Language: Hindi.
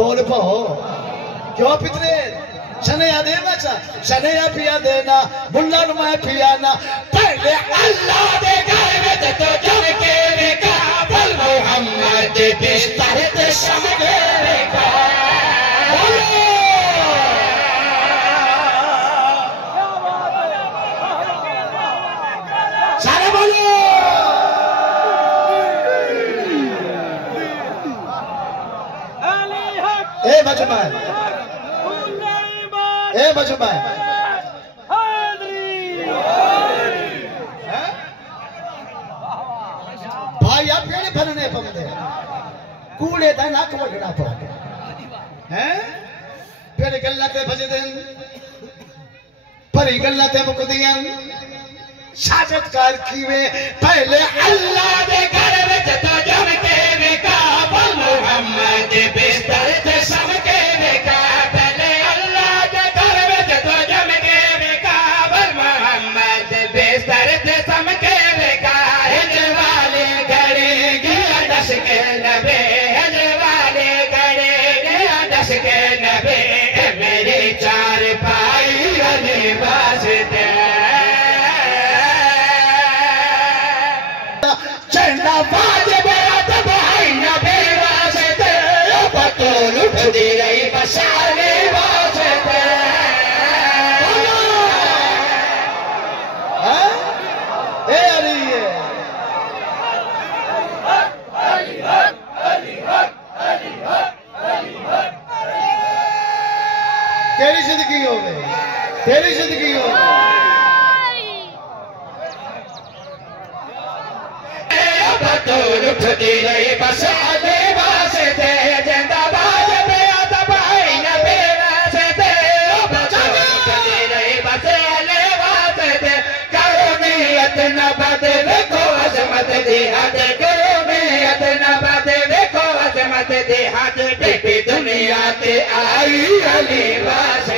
बोल पाओ क्यों पितरे शनया देना चा शनया पिया देना बुल्ला मैं पियाना पहले अल्लाह दे घर में तो जन के बेका बल मोहम्मद बिस्तर ते समगे बेका सारे बोलो ए मजमा ए मजमा भाई आप पेड़ बनने पड़ते कूड़े दा नाक वडना पड़ते हैं पेड़ गल्ला ते बजदे परी गल्ला ते मुकदियां साजतकार कीवे पहले अल्लाह दे घर में तो जम के बेका बल मोहम्मद बिस्तर ते सब के बेका पहले अल्लाह दे घर में तो जम के बेका बल मोहम्मद बिस्तर ते सब के बेका हिजर वाले घरे गया दस के नबे हिजर वाले घरे गया दस के नबे मेरे चार भाई अली वास्ते वाजिब अदब है नबी वास्ते बतौल उठदी रही बशारे वास्ते ए अली तेरी जिंदगी हो गई तेरी जिंदगी हो गई बतौल उठदी रही बशारे वास्ते जिंदाबाद पे अदब है नबी वास्ते बतौल उठदी रही बशारे वास्ते करो नियत न बदले को अजमत दी हद करो नियत न बदले को अजमत दी हद बेटी दुनिया ते आई अली वास्ते